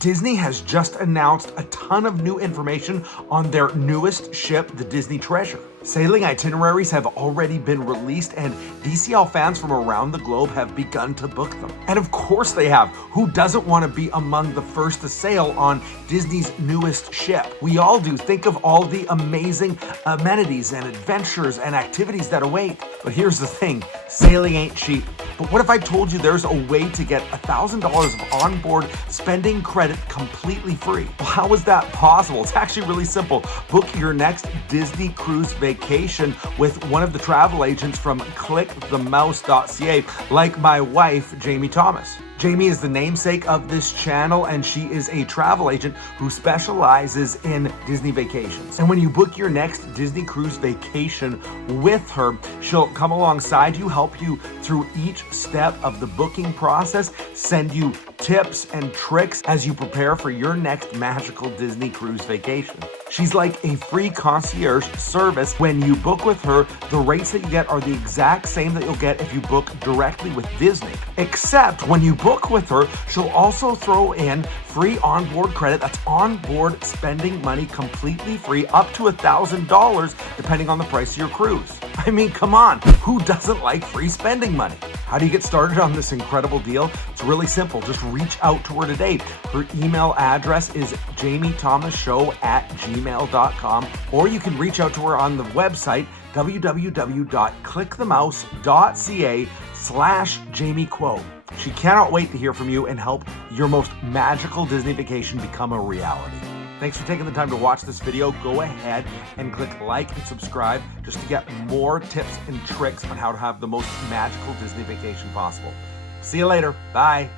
Disney has just announced a ton of new information on their newest ship, the Disney Treasure. Sailing itineraries have already been released, and DCL fans from around the globe have begun to book them. And of course they have. Who doesn't want to be among the first to sail on Disney's newest ship? We all do. Think of all the amazing amenities and adventures and activities that await. But here's the thing, sailing ain't cheap. But what if I told you there's a way to get $1,000 of onboard spending credit completely free? Well, how is that possible? It's actually really simple. Book your next Disney cruise vacation with one of the travel agents from clickthemouse.ca, like my wife, Jamie Thomas. Jamie is the namesake of this channel, and she is a travel agent who specializes in Disney vacations. And when you book your next Disney cruise vacation with her, she'll come alongside you, help you through each step of the booking process, send you tips and tricks as you prepare for your next magical Disney cruise vacation. She's like a free concierge service. When you book with her, the rates that you get are the exact same that you'll get if you book directly with Disney. Except when you book with her, she'll also throw in free onboard credit. That's onboard spending money completely free, up to $1,000, depending on the price of your cruise. I mean, come on, who doesn't like free spending money? How do you get started on this incredible deal? It's really simple. Just reach out to her today. Her email address is jamiethomasshow@gmail.com, or you can reach out to her on the website, www.clickthemouse.ca/JamieQuo. She cannot wait to hear from you and help your most magical Disney vacation become a reality. Thanks for taking the time to watch this video. Go ahead and click like and subscribe just to get more tips and tricks on how to have the most magical Disney vacation possible. See you later. Bye.